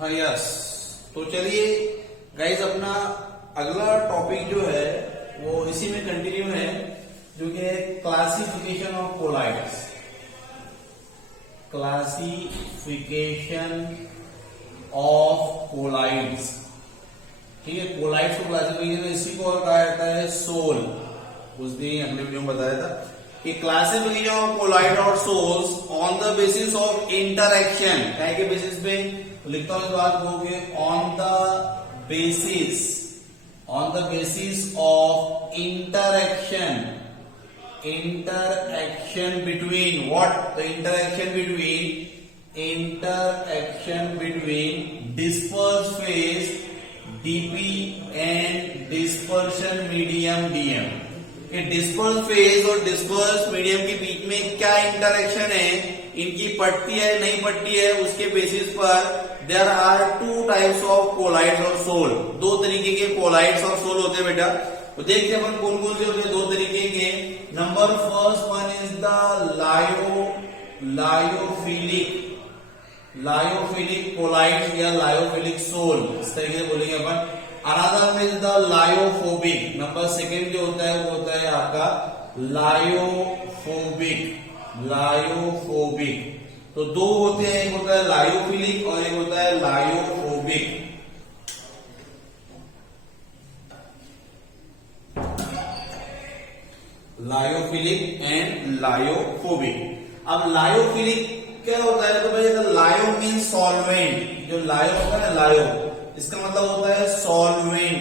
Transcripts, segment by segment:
हाँ यस। तो चलिए गाइस, अपना अगला टॉपिक जो है वो इसी में कंटिन्यू है, जो कि है classification of colloids. Classification of colloids, ठीक है। कोलाइड्स को क्लासिफिकेशन, इसी को और कहा जाता है सोल। उस दिन अगले वीडियो में बताया था कि क्लासिफिकेशन ऑफ कोलाइड और sols on the basis of interaction, क्या के बेसिस पे लिखता हूं इस बात को कि on the basis of interaction between what, the interaction between disperse phase DP and dispersion medium DM. Disperse phase और डिस्पर्स मीडियम के बीच में क्या इंटरेक्शन है, इनकी पड़ती है नहीं पड़ती है, उसके बेसिस पर there are two types of colloids और सोल। दो तरीके के कोलाइड्स और सोल होते हैं बेटा। तो देखते हैं अपन कौन कौन से होते हैं दो तरीके के। Number first one is the lyophilic colloid या लायोफिलिक सोल, इस तरीके से बोलेंगे अपन। Another is the lyophobic. Number second जो होता है वो होता है आपका लायोफोबिक। तो दो होते हैं, एक होता है लायोफिलिक और एक होता है लायोफोबिक। Lyophilic and lyophobic. अब लायोफिलिक क्या होता है, तो भाई लायो मीन्स सॉल्वेंट। जो लायो होता है ना, लायो इसका मतलब होता है सॉल्वेंट,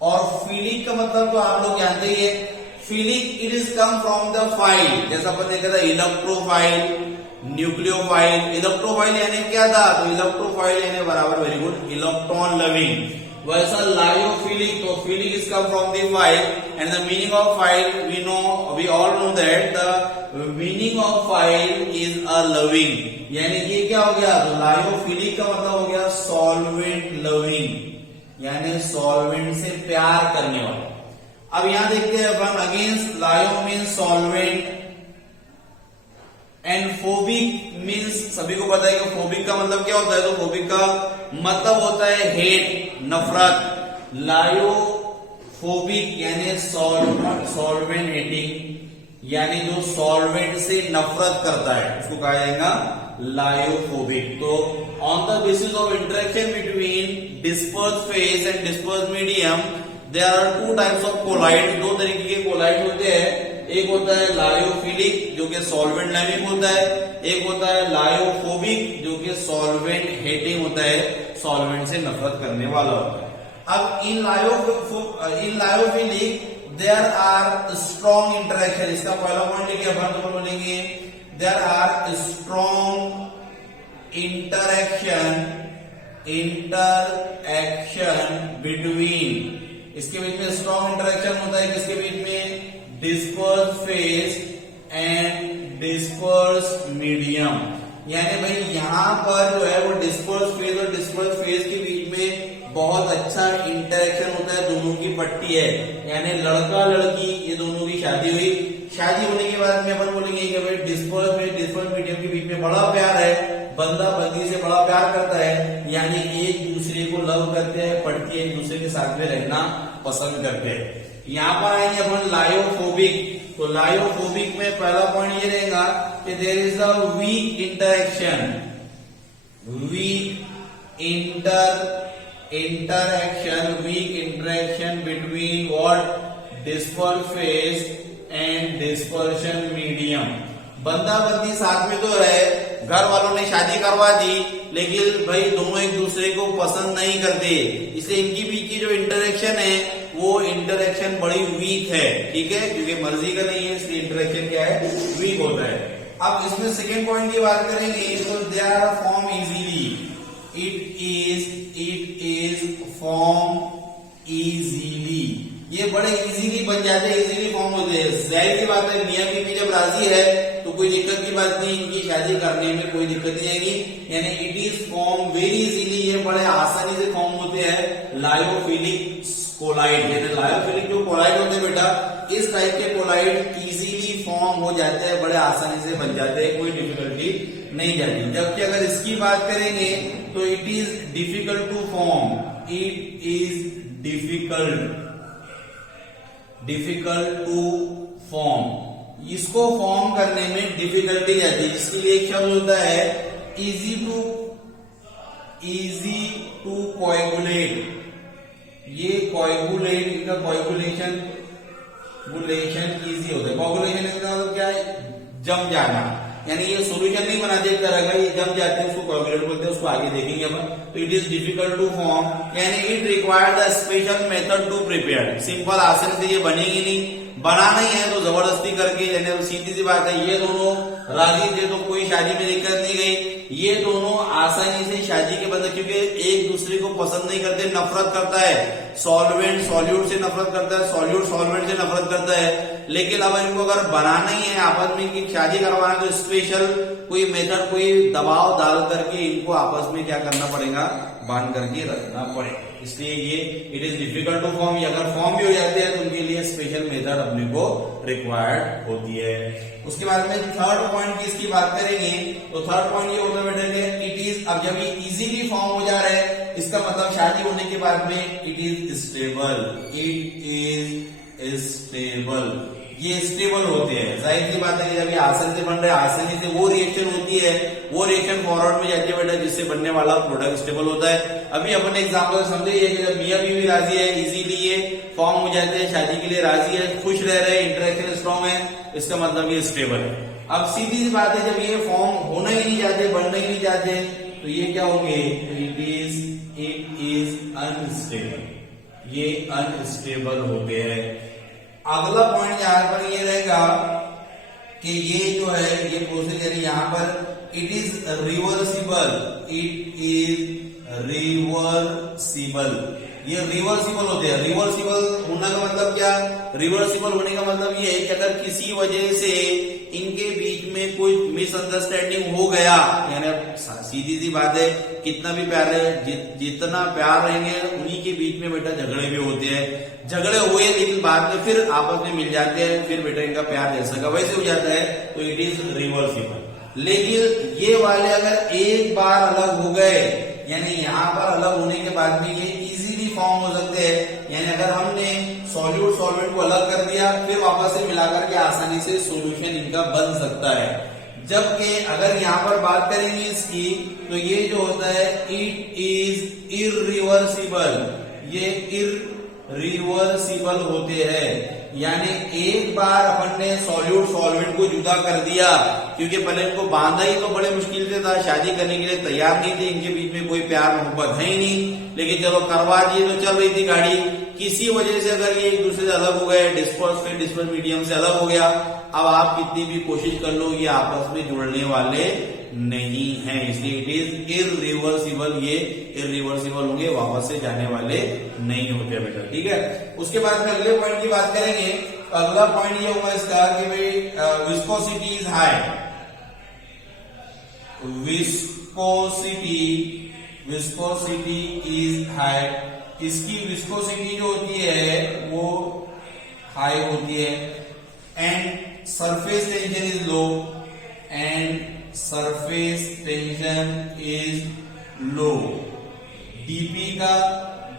और फिलिक का मतलब तो आप लोग जानते ही है, philic it is come from the file. जैसा अपन देखा था इलेक्ट्रोफाइल, न्यूक्लियोफाइल। इलेक्ट्रोफाइल यानी क्या था, तो इलेक्ट्रोफाइल यानी बराबर, वेरी गुड, इलेक्ट्रॉन लविंग। वैसा लायोफिलिक, तो philic is come from the phile and the meaning of phile we all know that the meaning of phile is a loving. यानी ये क्या हो गया, तो लायोफिलिक का मतलब हो गया सॉल्वेंट लविंग, यानी सॉल्वेंट से प्यार करने वाला। अब यहां देखते हैं अपन, अगेंस्ट लायो means solvent and phobic means, सभी को पता है कि फोबिक का मतलब क्या होता है, तो फोबिक का मतलब होता है हेट, नफरत। लायोफोबिक यानी सॉल्वेंट हेटिंग, यानी जो सॉल्वेंट से नफरत करता है उसको कहा जाएगा लायोफोबिक। तो on the basis of interaction between disperse phase and disperse medium there are two types of colloid. दो तरीके के कोलाइड होते हैं, एक होता है लायोफिलिक जो कि सॉल्वेंट लविंग होता है, एक होता है लायोफोबिक जो कि सॉल्वेंट हेटिंग होता है, सॉल्वेंट से नफरत करने वाला होता है। अब इन lyophilic there are strong interaction. इसका पहला पॉइंट लिखिए अपन, तो बोलेंगे there are strong interaction between, इसके बीच में स्ट्रॉन्ग इंटरेक्शन होता है किसके बीच में, disperse phase and disperse medium. यानी भाई यहां पर जो है वो डिस्पर्स फेज और डिस्पर्स फेज के बीच में बहुत अच्छा इंटरेक्शन होता है, दोनों की पट्टी है, यानी लड़का लड़की ये दोनों की शादी हुई। शादी होने के बाद में अपन बोलेंगे कि भाई डिस्पर्स मीडियम के बीच में बड़ा प्यार है, बंदा बंदी से बड़ा प्यार करता है, यानी एक दूसरे को लव करते हैं, पढ़ के एक दूसरे के साथ में रहना पसंद करते हैं। यहाँ पर आएंगे अपन लायोफोबिक। तो लायोफोबिक में पहला पॉइंट ये रहेगा कि there is a weak interaction between what, disperse phase and dispersion medium. बंदा बंदी साथ में तो है, घर वालों ने शादी करवा दी, लेकिन भाई दोनों एक दूसरे को पसंद नहीं करते, इसलिए इनकी बीच की जो इंटरेक्शन है वो इंटरेक्शन बड़ी वीक है, ठीक है, क्योंकि मर्जी का नहीं है, इसलिए इंटरेक्शन क्या है, वीक होता है। अब इसमें सेकेंड पॉइंट की बात करेंगे, तो they are form easily, it is form easily, ये बड़े इजीली बन जाते हैं, इजीली फॉर्म होते हैं। जाहिर की बात है, मियां बीवी जब राजी है तो कोई दिक्कत की बात नहीं, इनकी शादी करने में कोई दिक्कत नहीं आएगी, यानी it is form very easily, ये बड़े आसानी से फॉर्म होते हैं लायोफिलिक कोलाइड। यानी लायोफिलिक जो कोलाइड होते हैं बेटा, इस टाइप के कोलाइड इजीली फॉर्म हो जाते हैं, बड़े आसानी से बन जाते हैं, कोई डिफिकल्टी नहीं जाती। जबकि अगर इसकी बात करेंगे तो it is difficult to form, it is difficult to form, इसको फॉर्म करने में डिफिकल्टी आती है। इसके लिए एक शब्द होता है इजी टू कोएगुलेट, ये कोएगुलेट, इनका कोएगुलेशन इजी होता है। कोएगुलेशन इसका मतलब क्या है, जम जाना, यानी ये सॉल्यूशन नहीं बनाते एक तरह का, ये जम जाते हैं, उसको कोएगुलेट बोलते हैं, उसको आगे देखेंगे अपन। तो it is difficult to form, यानी it required a special method to prepare. Simple आसान से ये बनेगी नहीं, बनाना ही है तो जबरदस्ती करके, यानी सीधी सी बात है, ये दोनों राजी थे तो कोई शादी में दिक्कत नहीं गई, ये दोनों आसानी से शादी के बंधन, क्योंकि एक दूसरे को पसंद नहीं करते, नफरत करता है, सॉल्वेंट सॉल्यूट से नफरत करता है, सॉल्यूट सॉल्वेंट से नफरत करता है। लेकिन अब इनको अगर बनाना ही है आपस में कि शादी करवाना है, तो स्पेशल कोई मेथड, कोई दबाव डाल करके इनको आपस में क्या करना पड़ेगा, बांध करके रखना पड़ेगा। इसलिए ये it is difficult to form, अगर फॉर्म भी हो जाते हैं तो उनके लिए स्पेशल मेथड अपने को रिक्वायर्ड होती है। उसके बाद में थर्ड पॉइंट की इसकी बात करेंगे तो थर्ड पॉइंट ये होता है बेटा कि इट इज, अब जब ये इजीली फॉर्म हो जा रहा है, इसका मतलब शादी होने के बाद में it is stable, it is stable, ये स्टेबल होते हैं। जाहिर सी बात है कि जब ये आसानी से बन रहे हैं, आसानी से वो रिएक्शन होती है, वो रिएक्शन फॉरवर्ड में जाती है बेटा, जिससे बनने वाला प्रोडक्ट स्टेबल होता है। अभी अपन एग्जांपल समझे ये कि जब मियां बीवी राजी है, इजीली ये फॉर्म हो जाते हैं, शादी के लिए राजी है, खुश रह रहे हैं, इंटरेक्शन स्ट्रॉन्ग है, इसका मतलब ये स्टेबल है। अब सीधी सी बात है, जब ये फॉर्म होना ही नहीं चाहते, बनना ही नहीं चाहते, तो ये क्या होंगे, इट इज अनस्टेबल, ये अनस्टेबल होते हैं। अगला पॉइंट यहाँ पर ये रहेगा कि ये जो है ये प्रोसेस, यानी यहाँ पर it is reversible, it is reversible, ये रिवर्सिबल होते हैं। रिवर्सिबल होने का मतलब क्या, रिवर्सिबल होने का मतलब ये है कि अगर किसी वजह से इनके बीच में कोई मिसअंडरस्टैंडिंग हो गया, यानी सीधी सी बात है, कितना भी प्यार रहे, जितना प्यार रहेंगे उन्हीं के बीच में बेटा झगड़े भी होते हैं, झगड़े हुए लेकिन बाद में फिर आपस में मिल जाते हैं, फिर बेटा इनका प्यार जैसा का वैसे हो जाता है, तो इट इज रिवर्सिबल। लेकिन ये वाले अगर एक बार अलग हो गए, यानी यहाँ पर अलग होने के बाद में ये इजीली फॉर्म हो सकते हैं, यानी अगर हमने सॉल्यूट सॉल्वेंट को अलग कर दिया, फिर वापस से मिलाकर के आसानी से सॉल्यूशन इनका बन सकता है। जबकि अगर यहाँ पर बात करेंगे इसकी, तो ये जो होता है इट इज इररिवर्सिबल, ये इररिवर्सिबल होते हैं। यानी एक बार अपन ने सॉल्यूट सॉल्वेंट को जुदा कर दिया, क्योंकि पहले इनको बांधा ही तो बड़े मुश्किल से था, शादी करने के लिए तैयार नहीं थे, इनके बीच में कोई प्यार मोहब्बत है ही नहीं, लेकिन चलो करवा दिए तो चल रही थी गाड़ी। किसी वजह से अगर ये एक दूसरे से अलग हो गए, डिस्पर्स मीडियम से अलग हो गया, अब आप कितनी भी कोशिश कर लो ये आपस में जुड़ने वाले नहीं है, इसलिए इट इज इररिवर्सिबल, ये इररिवर्सिबल होंगे, वापस से जाने वाले नहीं होते बेटा, ठीक है। उसके बाद में अगले पॉइंट की बात करेंगे, अगला पॉइंट ये होगा इसका कि भाई viscosity is high, viscosity is high, इसकी विस्कोसिटी जो होती है वो हाई होती है, and surface tension is low, and surface tension is low, DP का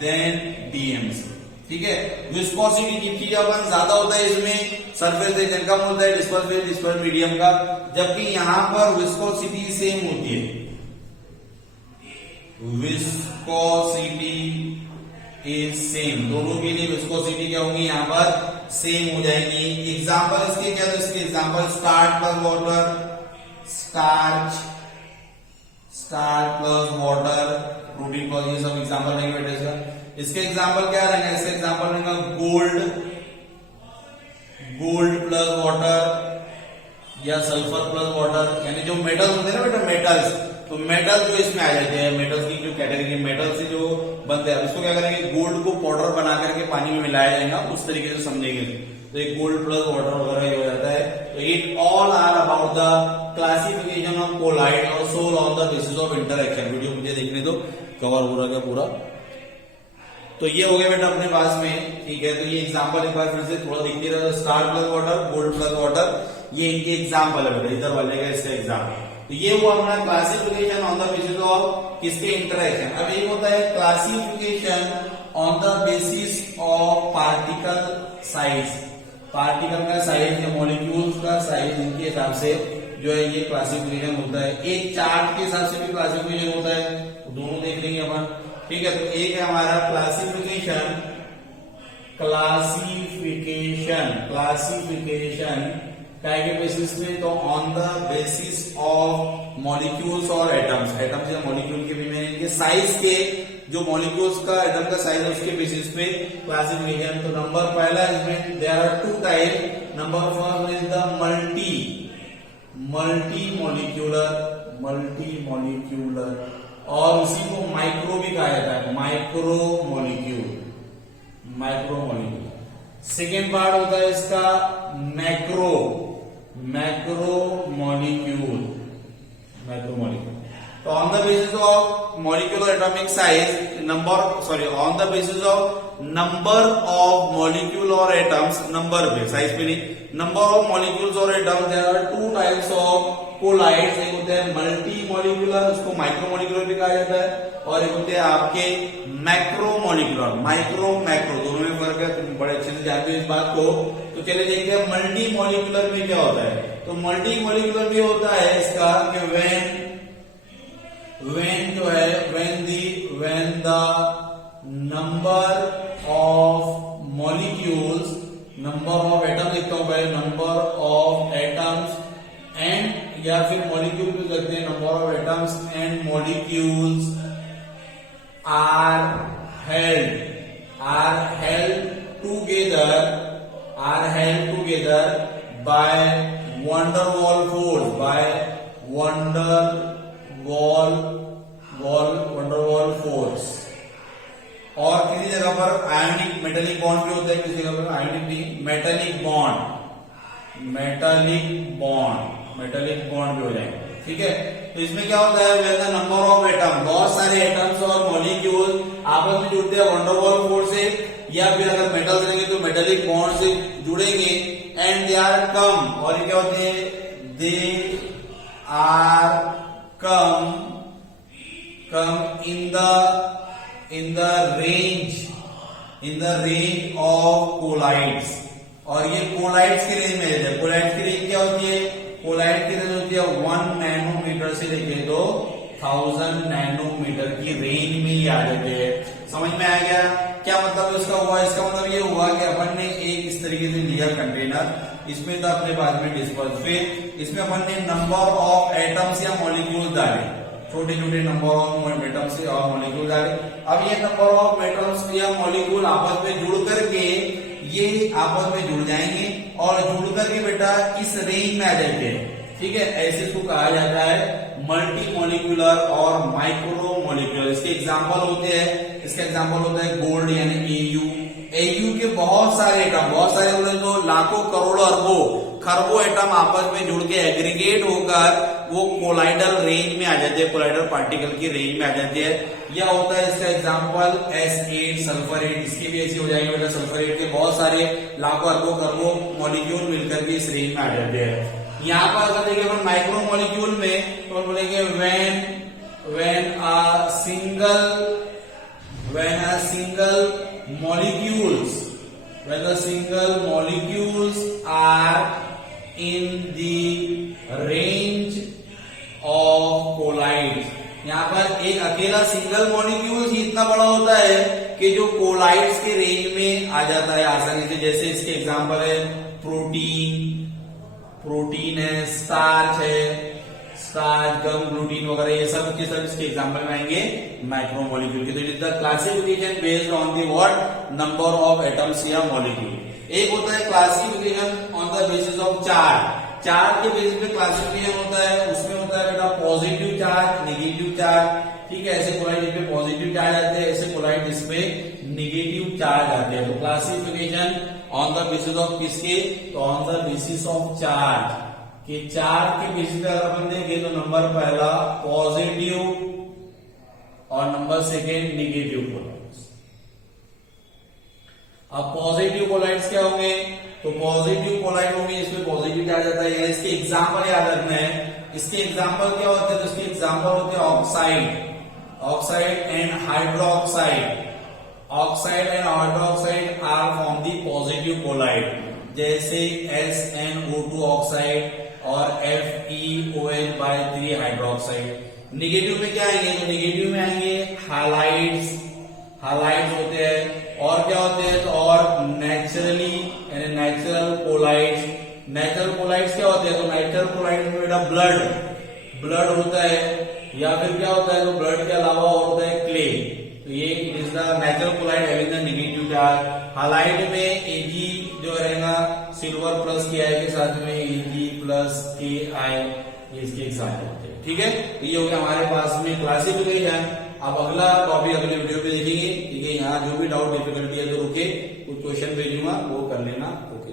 देन डीएमसी, ठीक है। विस्कोसिटी जितनी ज्यादा होता है इसमें सरफेस टेंशन कम होता है, डिस्पर्स मीडियम का, जबकि यहां पर विस्कोसिटी सेम होती है, विस्कोसिटी इज सेम, दोनों के लिए विस्कोसिटी क्या होगी यहाँ पर सेम हो जाएगी। एग्जाम्पल इसके क्या, तो इसके example starch plus water, starch plus water, protein plus, ये सब एग्जाम्पल रहेंगे बेटा इसका। इसके एग्जाम्पल क्या रहेंगे, इसके एग्जाम्पल रहेगा गोल्ड प्लस वाटर या सल्फर प्लस वाटर, यानी जो मेटल्स होते हैं ना बेटा, मेटल्स, तो मेटल जो इसमें आ जाते हैं, मेटल्स की जो कैटेगरी मेटल से जो बनते हैं, इसको क्या करेंगे, गोल्ड को पाउडर बना करके पानी में मिलाया जाएगा, उस तरीके से समझेंगे, तो एक गोल्ड प्लस वाटर वगैरह हो जाता है। तो it all are about the classification of colloid और sol on the basis of interaction. Video मुझे देखने दो, कवर हो रहा है पूरा। तो ये हो गया बेटा अपने पास में, ठीक है। तो ये एग्जांपल एक बार फिर से थोड़ा दिखती रहा, star plus water, gold plus water, ये इनके एग्जांपल है बेटा, इधर वाले का इसका एग्जांपल। तो ये वो अपना classification on the basis of किसके इंटरेक्शन। अब एक होता है classification on the basis of particle size, particle का साइज या मॉलिक्यूल्स का साइज, इनके हिसाब से जो है ये क्लासिफिकेशन होता है। एक चार्ट के हिसाब से भी क्लासिफिकेशन होता है, दोनों देख लेंगे अपन, ठीक है। तो एक है हमारा क्लासिफिकेशन, क्लासिफिकेशन क्या के बेसिस में, तो on the basis of molecules और एटम्स, एटम्स या मॉलिक्यूल के भी में इनके साइज के, जो मॉलिक्यूल्स का एटम का साइज है उसके बेसिस पे क्लासिफिकेशन। तो नंबर पहला इसमें there are two type, number first is the multimolecular, और उसी को माइक्रो भी कहा जाता है, माइक्रो मॉलिक्यूल। सेकेंड पार्ट होता है इसका मैक्रो मॉलिक्यूल। तो on the basis of molecular atomic size on the basis of number of molecule और एटम्स, नंबर पे, साइज पे नहीं, नंबर ऑफ मॉलिक्यूल्स और atoms, there are two types of colloids. एक होते हैं मल्टी मॉलिक्यूलर, उसको माइक्रो मॉलिक्यूलर भी कहा जाता है, और एक होते हैं आपके मैक्रो मॉलिक्यूलर, माइक्रो मैक्रो, दोनों में फर्क है, तुम बड़े अच्छे से जानते हो इस बात को। तो चलिए देखते हैं मल्टी मॉलिक्यूलर में क्या होता है। तो मल्टी मॉलिक्यूलर में होता है इसका कि when the number of molecules, number of atoms लिखता हूं पहले, number of atoms and या फिर मॉलिक्यूल भी करते हैं, number of atoms and molecules are held together by van der Waals force। और किसी जगह पर आयोनिक मेटेलिक बॉन्ड भी होता है, किसी जगह पर आयोनिक नहीं, मेटेलिक बॉन्ड भी हो जाएंगे, ठीक है। तो इसमें क्या होता है, when the number of atom, बहुत सारे एटम्स और मॉलिक्यूल आपस में जुड़ते हैं van der Waals फोर्स से, या फिर अगर मेटल्स रहेंगे तो मेटेलिक बॉन्ड से जुड़ेंगे, एंड दे आर कम, और ये क्या होते हैं, they are come in the range of colloids, और ये कोलाइड्स की रेंज में है। कोलाइड्स की रेंज क्या होती है, कोलाइड की रेंज होती है 1 नैनोमीटर से लेके तो 1000 नैनोमीटर की रेंज में ही आ जाते हैं। समझ में आ गया क्या मतलब इसका हुआ? इसका मतलब ये हुआ कि अपन ने एक इस तरीके से लिया कंटेनर, इसमें था अपने पास में डिस्पर्स, फिर इसमें अपन ने नंबर ऑफ एटम्स या मॉलिक्यूल डाले, छोटे छोटे नंबर ऑफ एटम्स और मॉलिक्यूल डाले। अब ये नंबर ऑफ एटम्स या मॉलिक्यूल आपस में जुड़ करके ये आपस में जुड़ जाएंगे और जुड़ करके बेटा इस रेंज में आ जाएंगे, ठीक है। ऐसे इसको कहा जाता है मल्टी मॉलिक्यूलर और माइक्रो मॉलिक्यूलर। इसके एग्जांपल होते हैं, इसका एग्जांपल होता है गोल्ड यानी एयू के बहुत सारे एटम, बहुत सारे बोले तो लाखों करोड़ों अरबों खरबों एटम आपस में जुड़ के एग्रीगेट होकर वो कोलाइडल रेंज में आ जाते हैं, कोलाइडल पार्टिकल की रेंज में आ जाते हैं। यह होता है इसका एग्जांपल S8 सल्फरेट, इसके भी ऐसे हो जाएंगे बेटा, सल्फरेट के बहुत सारे लाखों अरबों खरबों मॉलिक्यूल मिलकर के इस रेंज में आ जाते हैं। यहाँ पर अगर देखिए अपन माइक्रो मॉलिक्यूल में तो बोलेंगे when a single molecules are in the range of colloids। यहाँ पर एक अकेला सिंगल मॉलिक्यूल ही इतना बड़ा होता है कि जो कोलाइड्स के रेंज में आ जाता है आसानी से। जैसे इसके एग्जांपल है प्रोटीन है, स्टार्च, गम, ग्लूटीन वगैरह, ये सब के सब इसके एग्जांपल में आएंगे माइक्रो मॉलिक्यूल के। तो it is the classification based on the what number of atoms या मॉलिक्यूल। एक होता है classification on the basis of charge के बेसिस पे क्लासिफिकेशन होता है। उसमें होता है बेटा पॉजिटिव चार्ज, नेगेटिव चार्ज, ठीक है। ऐसे कोलाइड जिसपे पॉजिटिव चार्ज आते हैं, ऐसे कोलाइड जिसपे नेगेटिव चार्ज आते हैं। तो classification on the basis of किसके, तो on the basis of charge कि चार्ज के बेसिस पे अगर अपन देखें तो नंबर पहला पॉजिटिव और नंबर सेकेंड नेगेटिव कोलाइड्स। अब पॉजिटिव कोलाइड्स क्या होंगे, तो पॉजिटिव कोलाइड होंगे इसमें पॉजिटिव चार्ज आता है। इसके एग्जांपल याद रखना है, इसके एग्जाम्पल क्या होते हैं? तो इसके एग्जाम्पल होते हैं oxide and hydroxide. Oxide and hydroxide are from the positive colloid, जैसे SnO2 ऑक्साइड और FeOH/3 हाइड्रोक्साइड। निगेटिव में क्या आएंगे? तो निगेटिव में आएंगे हाइलाइड्स होते हैं, और क्या होते हैं? तो और नेचुरल कोलाइड्स क्या होते हैं? तो नेचुरल कोलाइड में बेटा ब्लड होता है, या फिर क्या होता है? तो ब्लड के अलावा होता है क्ले। तो ये is the natural colloid having the negative charge. Halide में Ag जो रहेगा सिल्वर प्लस Ki के साथ में Ag प्लस Ki इसके साथ होते हैं। ठीक है, ये हो गया हमारे पास में क्लासिफिकेशन। अब अगला टॉपिक अगले वीडियो पे देखेंगे। ठीक है, यहाँ जो भी डाउट डिफिकल्टी है तो रुके, कुछ क्वेश्चन भेजूंगा वो कर लेना। ओके।